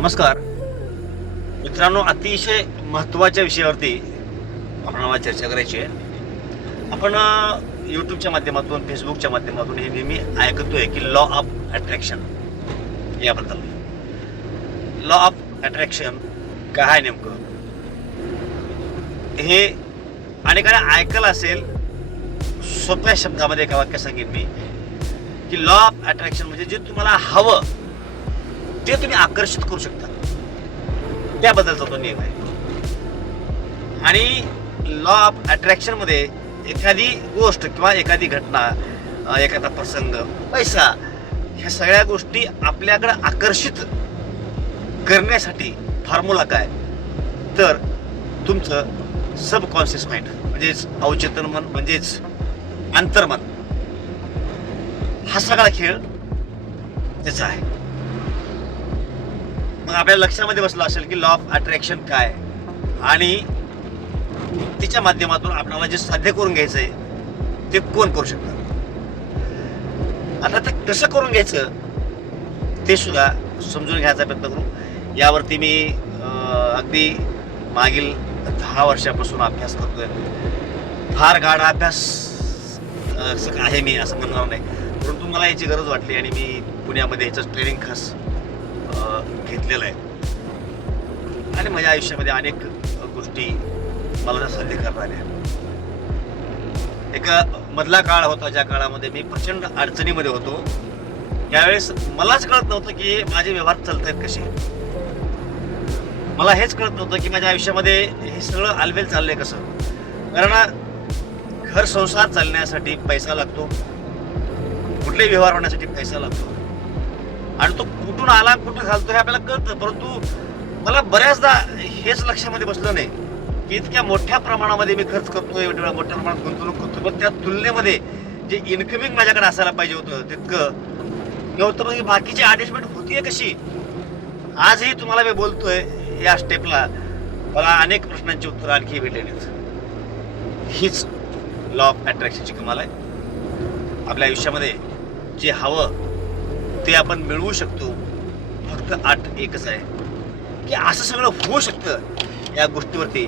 नमस्कार मित्रांनो, अतिशय महत्त्वाच्या विषयावरती आपल्याला चर्चा करायची आहे. आपण यूट्यूबच्या माध्यमातून, फेसबुकच्या माध्यमातून हे नेहमी ऐकतोय की लॉ ऑफ अट्रॅक्शन याबद्दल. लॉ ऑफ अट्रॅक्शन काय आहे नेमकं हे अनेकांना ऐकलं असेल. सोप्या शब्दामध्ये एका वाक्य सांगेन मी की लॉ ऑफ अट्रॅक्शन म्हणजे जे तुम्हाला हवं ते तुम्ही आकर्षित करू शकता, त्याबद्दलचा तो नियम आहे. आणि लॉ ऑफ अट्रॅक्शन मध्ये एखादी गोष्ट किंवा एखादी घटना, एखादा प्रसंग, पैसा, ह्या सगळ्या गोष्टी आपल्याकडे आकर्षित करण्यासाठी फॉर्म्युला काय, तर तुमचं सबकॉन्शियस माइंड म्हणजेच अवचेतन मन म्हणजेच अंतर्मन, हा सगळा खेळ त्याचा आहे. मग आपल्या लक्षामध्ये बसलं असेल की लॉ ऑफ अट्रॅक्शन काय आणि तिच्या माध्यमातून आपल्याला जे साध्य करून घ्यायचंय ते कोण करू शकतं. आता ते कसं करून घ्यायचं ते सुद्धा समजून घ्यायचा प्रयत्न करू. यावरती मी अगदी मागील 10 वर्षापासून अभ्यास करतोय. फार गाढा अभ्यास आहे मी असं म्हणणार नाही, परंतु मला याची गरज वाटली आणि मी पुण्यामध्ये याचं ट्रेनिंग खास घेतलेलं आहे. आणि माझ्या आयुष्यामध्ये अनेक गोष्टी मला साध्य करता आल्या. एक मधला काळ होता ज्या काळामध्ये मी प्रचंड अडचणीमध्ये होतो. यावेळेस मलाच कळत नव्हतं की माझे व्यवहार चालत आहेत कसे. मला हेच कळत नव्हतं की माझ्या आयुष्यामध्ये हे सगळं आलबेल चाललंय कसं. कारण घर संसार चालण्यासाठी पैसा लागतो, कुठलेही व्यवहार होण्यासाठी पैसा लागतो, आणि तो कुठून आला कुठं घालतो हे आपल्याला कळतं. परंतु मला बऱ्याचदा हेच लक्षामध्ये बसलं नाही की इतक्या मोठ्या प्रमाणामध्ये मी खर्च करतोय, एवढ्या मोठ्या प्रमाणात गुंतवणूक करतो, पण त्या तुलनेमध्ये जे इन्कमिंग माझ्याकडे असायला पाहिजे होतं तितकं नव्हतं. मग बाकीची ॲडजस्टमेंट होतीये कशी. आजही तुम्हाला मी बोलतोय या स्टेपला मला अनेक प्रश्नांची उत्तरं आणखी भेटलेली आहेत. हीच लॉ ऑफ अट्रॅक्शनची कमाल आहे. आपल्या आयुष्यामध्ये जे हवं ते आपण मिळवू शकतो. फक्त अट एकच आहे की असं सगळं होऊ शकतं या गोष्टीवरती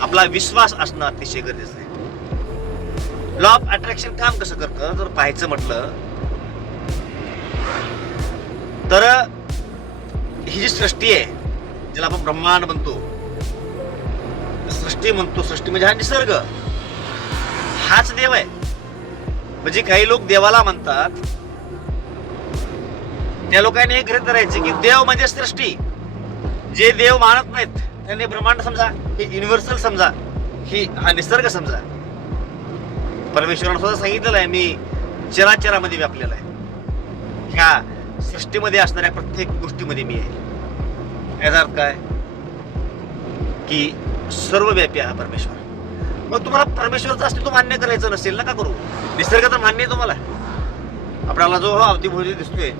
आपला विश्वास असणं अतिशय गरजेचं आहे. लॉ ऑफ अट्रॅक्शन काम कसं करतं जर पाहायचं म्हटलं तर ही जी सृष्टी आहे ज्याला आपण ब्रह्मांड म्हणतो, सृष्टी म्हणतो, सृष्टी म्हणजे हा निसर्ग, हाच देव आहे. म्हणजे काही लोक देवाला म्हणतात, त्या लोकांनी हे गृहीत धरायचे की देव म्हणजे सृष्टी. जे देव मानत नाहीत त्यांनी ब्रह्मांड समजा, हे युनिव्हर्सल समजा, हा निसर्ग समजा. परमेश्वरानं सुद्धा सांगितलेलं आहे मी चराचरामध्ये व्यापलेला आहे. ह्या सृष्टीमध्ये असणाऱ्या प्रत्येक गोष्टीमध्ये मी आहे. याचा अर्थ काय की सर्वव्यापी हा परमेश्वर. मग तुम्हाला परमेश्वरचं अस्तित्व मान्य करायचं नसेल नका करू. निसर्ग तर मान्य आहे तुम्हाला. आपल्याला जो अवतीभोवती दिसतोय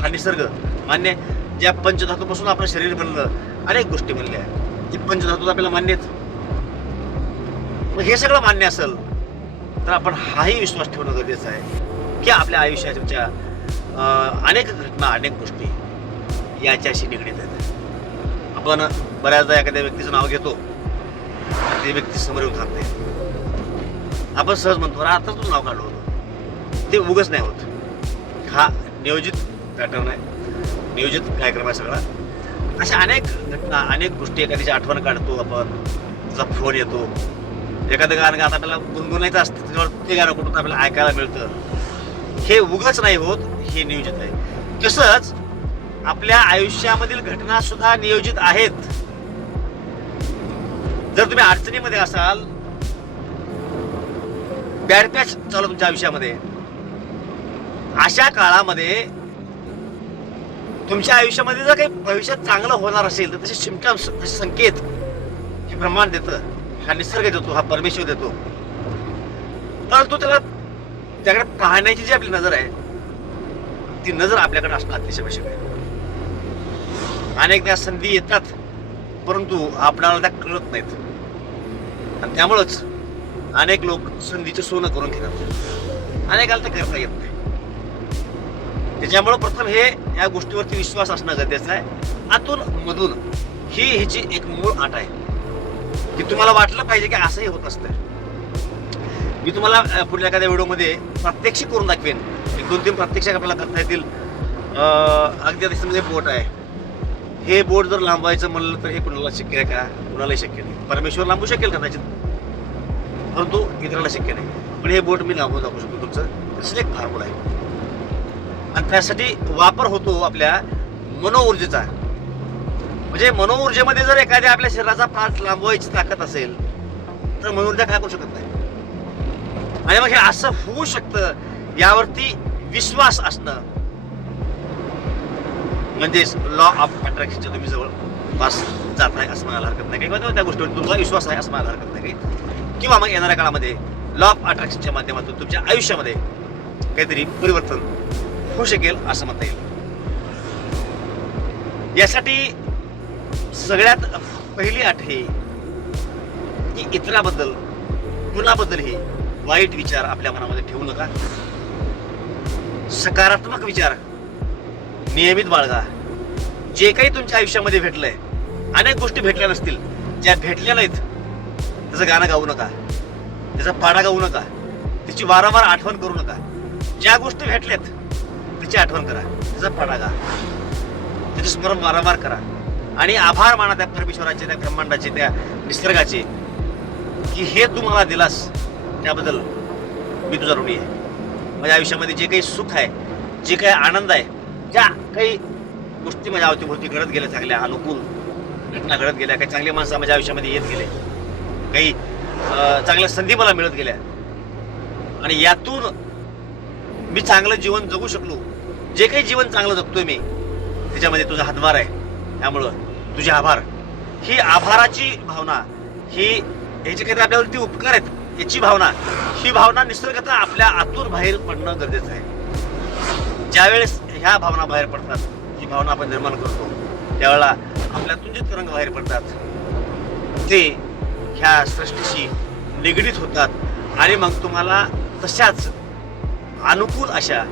हा निसर्ग मान्य आहे. ज्या पंचधातूपासून आपलं शरीर बनलं, अनेक गोष्टी बनल्या, ती पंचधातू आपल्याला मान्य आहेत. मग हे सगळं मान्य असेल तर आपण हाही विश्वास ठेवणं गरजेचं आहे की आपल्या आयुष्याच्या अनेक घटना, अनेक गोष्टी याच्याशी निगडीत आहेत. आपण बऱ्याचदा एखाद्या व्यक्तीचं नाव घेतो आणि ती व्यक्ती समोर येऊन थांबते. आपण सहज म्हणतो आता तुझं नाव काढलं होतं. ते उगच नाही होत. हा नियोजित पॅटर्न आहे, नियोजित कार्यक्रम आहे सगळा. अशा अनेक घटना, अनेक गोष्टी, एखाद्याची आठवण काढतो आपण, त्याचा फोन येतो, एखादं गाणं आता आपल्याला गुणगुणायचं असतं त्याच्यावर ते गाणं कुठून आपल्याला ऐकायला मिळतं. हे उगच नाही होत, हे नियोजित आहे. तसंच आपल्या आयुष्यामधील घटना सुद्धा नियोजित आहेत. जर तुम्ही अडचणीमध्ये असाल, बॅड पॅच चालू तुमच्या आयुष्यामध्ये, अशा काळामध्ये तुमच्या आयुष्यामध्ये जर काही भविष्यात चांगलं होणार असेल तर तसे सिम्पटम्स, तसे संकेत हे ब्रह्मांड देतं, हा निसर्ग देतो, हा परमेश्वर देतो. परंतु त्याकडे पाहण्याची जी आपली नजर आहे ती नजर आपल्याकडे असणं अतिशय आवश्यक आहे. अनेकदा संधी येतात परंतु आपल्याला त्या कळत नाहीत, आणि त्यामुळंच अनेक लोक संधीचं सोनं करून घेतात. अनेकाला ते करता येत नाही. त्याच्यामुळे प्रथम हे या गोष्टीवरती विश्वास असणं गरजेचं आहे. आतून मधून ही ह्याची एक मूळ आट आहे की तुम्हाला वाटलं पाहिजे की असंही होत असतं. मी तुम्हाला पुढल्या एखाद्या व्हिडिओमध्ये प्रात्यक्षिक करून दाखवेन. 1-2-3 प्रात्यक्षिक आपल्याला करता येतील. अगदी आता समजा बोट आहे, हे बोट जर लांबवायचं म्हणलं तर हे कुणाला शक्य आहे का? कुणालाही शक्य नाही. परमेश्वर लांबू शकेल कदाचित, परंतु इतराला शक्य नाही. पण हे बोट मी लांबवून दाखवू शकतो तुमचं. तसं एक फॉर्म्युला आहे आणि त्यासाठी वापर होतो आपल्या मनोऊर्जेचा. म्हणजे मनोऊर्जेमध्ये जर एखाद्या आपल्या शरीराचा पार्ट लांबवायची ताकद असेल तर मनोऊर्जा काय करू शकत नाही. आणि मग हे असं होऊ शकतं यावरती विश्वास असणं म्हणजेच लॉ ऑफ अट्रॅक्शनच्या तुम्ही जवळ पास जात आहे असं म्हणायला हरकत नाही काही, किंवा त्या गोष्टीवर तुमचा विश्वास आहे असं म्हणायला हरकत नाही काही. किंवा मग येणाऱ्या काळामध्ये लॉ ऑफ अट्रॅक्शनच्या माध्यमातून तुमच्या आयुष्यामध्ये काहीतरी परिवर्तन होऊ शकेल असं म्हणता येईल. यासाठी सगळ्यात पहिली अट ही की इतराबद्दल कुणाबद्दलही वाईट विचार आपल्या मनामध्ये ठेवू नका. सकारात्मक विचार नियमित बाळगा. जे काही तुमच्या आयुष्यामध्ये भेटलंय, अनेक गोष्टी भेटल्या नसतील, ज्या भेटल्या नाहीत त्याचं गाणं गाऊ नका, त्याचा पाडा गाऊ नका, त्याची वारंवार आठवण करू नका. ज्या गोष्टी भेटल्यात त्याची आठवण करा, त्याचा पाडा गा, त्याचे स्मरण वारंवार करा आणि आभार माना त्या परमेश्वराचे, त्या ब्रह्मांडाचे, त्या निसर्गाचे की हे तू मला दिलास त्याबद्दल मी तुझा ऋणी आहे. माझ्या आयुष्यामध्ये जे काही सुख आहे, जे काही आनंद आहे, ज्या काही गोष्टी माझ्या अवतीभोवती घडत गेल्या, चांगल्या अनुकूल घटना घडत गेल्या, काही चांगले माणसं माझ्या आयुष्यामध्ये येत गेले, काही चांगल्या संधी मला मिळत गेल्या आणि यातून मी चांगलं जीवन जगू शकलो. जे काही जीवन चांगलं जगतोय मी त्याच्यामध्ये तुझा हातभार आहे, त्यामुळं तुझे आभार. ही आभाराची भावना, ही ह्याचे काही आपल्यावरती उपकार आहेत याची भावना, ही भावना निसर्गतः आपल्या आतून बाहेर पडणं गरजेचं आहे. ज्यावेळेस ह्या भावना बाहेर पडतात, ही भावना आपण निर्माण करतो, त्यावेळेला आपल्यातून जे तरंग बाहेर पडतात ते ह्या सृष्टीशी निगडीत होतात आणि मग तुम्हाला तशाच अनुकूल अशा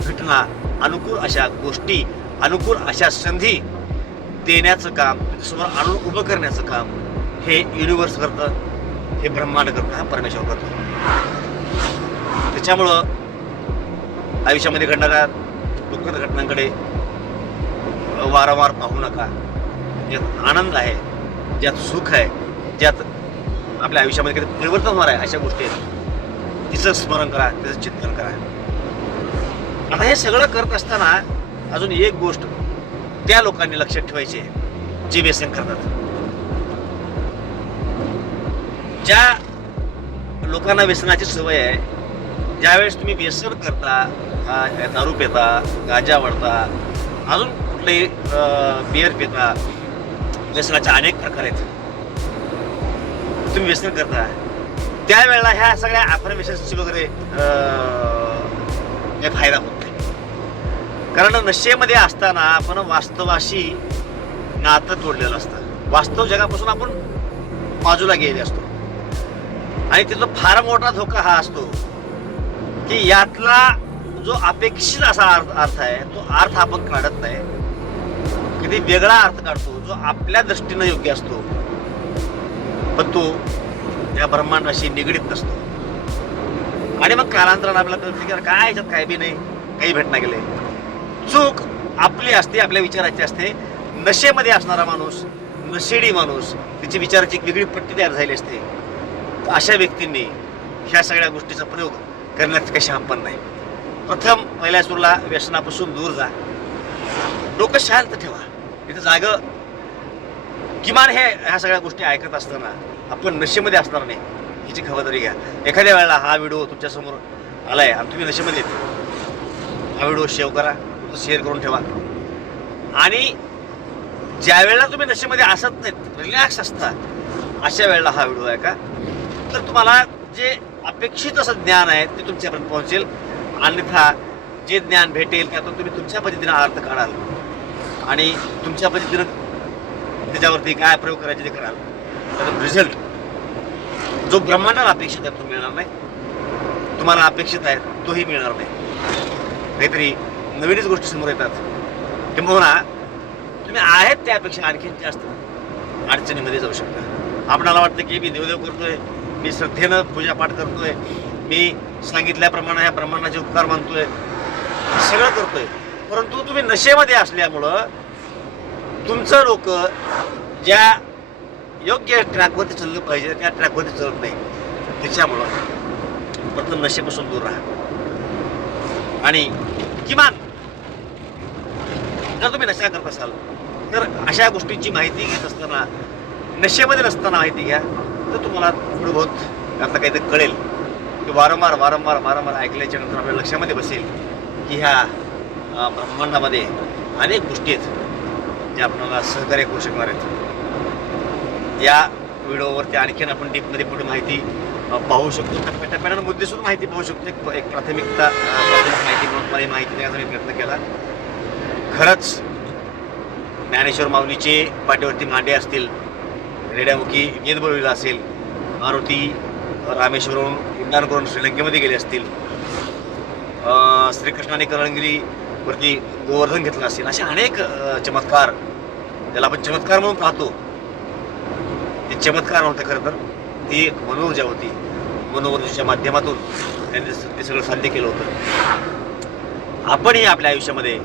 घटना, अनुकूल अशा गोष्टी, अनुकूल अशा संधी देण्याचं काम, समोर आणून उभं करण्याचं काम हे युनिवर्स करतं, हे ब्रह्मांड करतं, हा परमेश्वर करतो. त्याच्यामुळं आयुष्यामध्ये घडणाऱ्या दुःखद घटनांकडे वारंवार पाहू नका. ज्यात आनंद आहे, ज्यात सुख आहे, ज्यात आपल्या आयुष्यामध्ये काही परिवर्तन होणार आहे अशा गोष्टी आहेत, तिचं स्मरण करा, त्याचं चिंतन करा. आता हे सगळं करत असताना अजून एक गोष्ट त्या लोकांनी लक्षात ठेवायची आहे जे व्यसन करतात. ज्या लोकांना व्यसनाची सवय आहे, ज्यावेळेस तुम्ही व्यसन करता, दारू पिता, गांजा वळता, अजून कुठलेही बिअर पिता, व्यसनाचे अनेक प्रकार आहेत, तुम्ही व्यसन करता त्यावेळेला ह्या सगळ्या अफर्मेशन्सची वगैरे काही फायदा होत नाही. कारण नशेमध्ये असताना आपण वास्तवाशी नातं जोडलेलं असतं. वास्तव जगापासून आपण बाजूला गेले असतो आणि त्याचा फार मोठा धोका हा असतो की यातला जो अपेक्षित असा अर्थ आहे तो अर्थ आपण काढत नाही, कधी वेगळा अर्थ काढतो जो आपल्या दृष्टीनं योग्य असतो, पण तो या ब्रह्मांडाशी निगडीत नसतो. आणि मग कालांतराने आपल्याला कळतं की काय याच्यात काय बी नाही, काही भेटना गेले. चूक आपली असते, आपल्या विचाराची असते. नशेमध्ये असणारा माणूस, नशेडी माणूस, त्याची विचाराची एक वेगळी पट्टी तयार झाली असते. अशा व्यक्तींनी ह्या सगळ्या गोष्टीचा प्रयोग करण्यात काही शहाणपण नाही. प्रथम पहिल्या सुरूला व्यसनापासून दूर जा, डोकं शांत ठेवा. इथं जाग किमान ह्या सगळ्या गोष्टी ऐकत असताना आपण नशेमध्ये असणार नाही ह्याची खबरदारी घ्या. एखाद्या वेळेला हा व्हिडिओ तुमच्यासमोर आलाय आणि तुम्ही नशेमध्ये येते, हा व्हिडिओ सेव्ह करा, शेअर करून ठेवा. आणि ज्या वेळेला तुम्ही नशेमध्ये असत नाहीत, रिलॅक्स असता, अशा वेळेला हा व्हिडिओ आहे का, तर तुम्हाला जे अपेक्षित असं ज्ञान आहे ते तुमच्यापर्यंत पोहोचेल. अन्यथा जे ज्ञान भेटेल त्यातून तुम्ही तुमच्या पद्धतीनं अर्थ काढाल आणि तुमच्या पद्धतीनं त्याच्यावरती काय प्रयोग करायचे ते कराल, तर रिझल्ट जो ब्रह्मांडाला अपेक्षित आहे तो मिळणार नाही, तुम्हाला अपेक्षित आहे तोही मिळणार नाही. काहीतरी नवीनच गोष्टी समोर येतात. किंबहुना तुम्ही तुम्ही आहेत त्यापेक्षा आणखी जास्त अडचणीमध्ये जाऊ शकता. आपणाला वाटतं की मी देवदेव करतोय, मी श्रद्धेनं पूजापाठ करतोय, मी सांगितल्याप्रमाणे ह्या ब्रह्मांडाचे उपकार मानतोय, सगळं करतोय, परंतु तुम्ही नशेमध्ये असल्यामुळं तुमचं डोकं ज्या योग्य ट्रॅकवरती चाललं पाहिजे त्या ट्रॅकवरती चालत नाही. त्याच्यामुळं प्रथम नशेपासून दूर राहा. आणि किमान जर तुम्ही नशा करत असाल तर अशा गोष्टींची माहिती घेत असताना, नशेमध्ये नसताना माहिती घ्या, तर तुम्हाला थोडं बहुत त्यातलं काहीतरी कळेल की वारंवार वारंवार वारंवार ऐकल्याच्या नंतर आपल्या लक्षामध्ये बसेल की ह्या ब्रह्मांडामध्ये अनेक गोष्टी आहेत ज्या आपल्याला सहकार्य करू शकणार आहेत. या व्हिडिओवरती आणखीन आपण डीपमध्ये पुढे माहिती पाहू शकतो. टप्प्याटप्प्यानं मुद्देसूद माहिती पाहू शकतो. एक प्राथमिक माहिती म्हणून मला माहिती देण्याचा मी प्रयत्न केला. खरंच ज्ञानेश्वर माऊलीचे पाठीवरती मांडे असतील, रेड्यामुखी वेदबळीला असेल, मारुती रामेश्वरहून उड्डाण करून श्रीलंकेमध्ये गेले असतील, श्रीकृष्णाने करंगिरीवरती गोवर्धन घेतलं असेल, असे अनेक चमत्कार, ज्याला आपण चमत्कार म्हणून पाहतो, ते चमत्कार नव्हते खरं तर, ती एक मनोऊर्जा होती. मनोऊर्जेच्या माध्यमातून त्यांनी ते सगळं साध्य केलं होतं. आपणही आपल्या आयुष्यामध्ये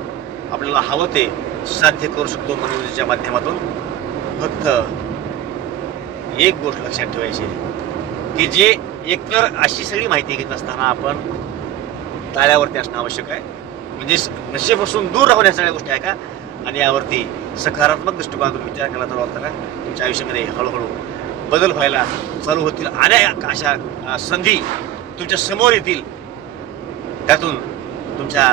आपल्याला हवं ते साध्य करू शकतो मनोऊर्जेच्या माध्यमातून. फक्त एक गोष्ट लक्षात ठेवायची की जे एकतर अशी सगळी माहिती घेत असताना आपण ताळ्यावरती असणं आवश्यक आहे. म्हणजे नशेपासून दूर राहून सगळ्या गोष्टी आहे का, आणि यावरती सकारात्मक दृष्टिकोनातून विचार केला तर वाटतं का तुमच्या आयुष्यामध्ये हळूहळू बदल व्हायला चालू होतील. अनेक अशा संधी तुमच्या समोर येतील, त्यातून तुमच्या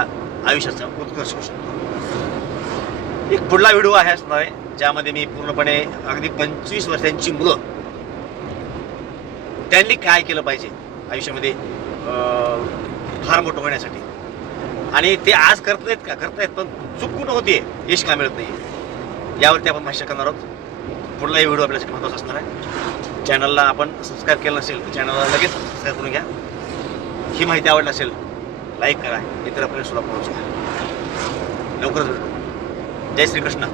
आयुष्याचा उत्कर्ष होऊ शकतो. एक पुढला व्हिडिओ आहे असणार आहे ज्यामध्ये मी पूर्णपणे अगदी 25 वर्षांची मुलं त्यांनी काय केलं पाहिजे आयुष्यामध्ये फार मोठं होण्यासाठी, आणि ते आज करतायत का, करतायत पण चुकून होते, यश का मिळत नाही, यावरती आपण भाष्य करणार आहोत. पुढला व्हिडिओ आपल्यासाठी महत्त्वाचा असणार आहे. चॅनलला आपण सबस्क्राईब केलं नसेल तर चॅनलला लगेच सबस्क्राईब करून घ्या. ही माहिती आवडली असेल लाईक करा, इतरांपर्यंत सुद्धा पोहोचवा. लवकरच भेटू. जय श्रीकृष्ण.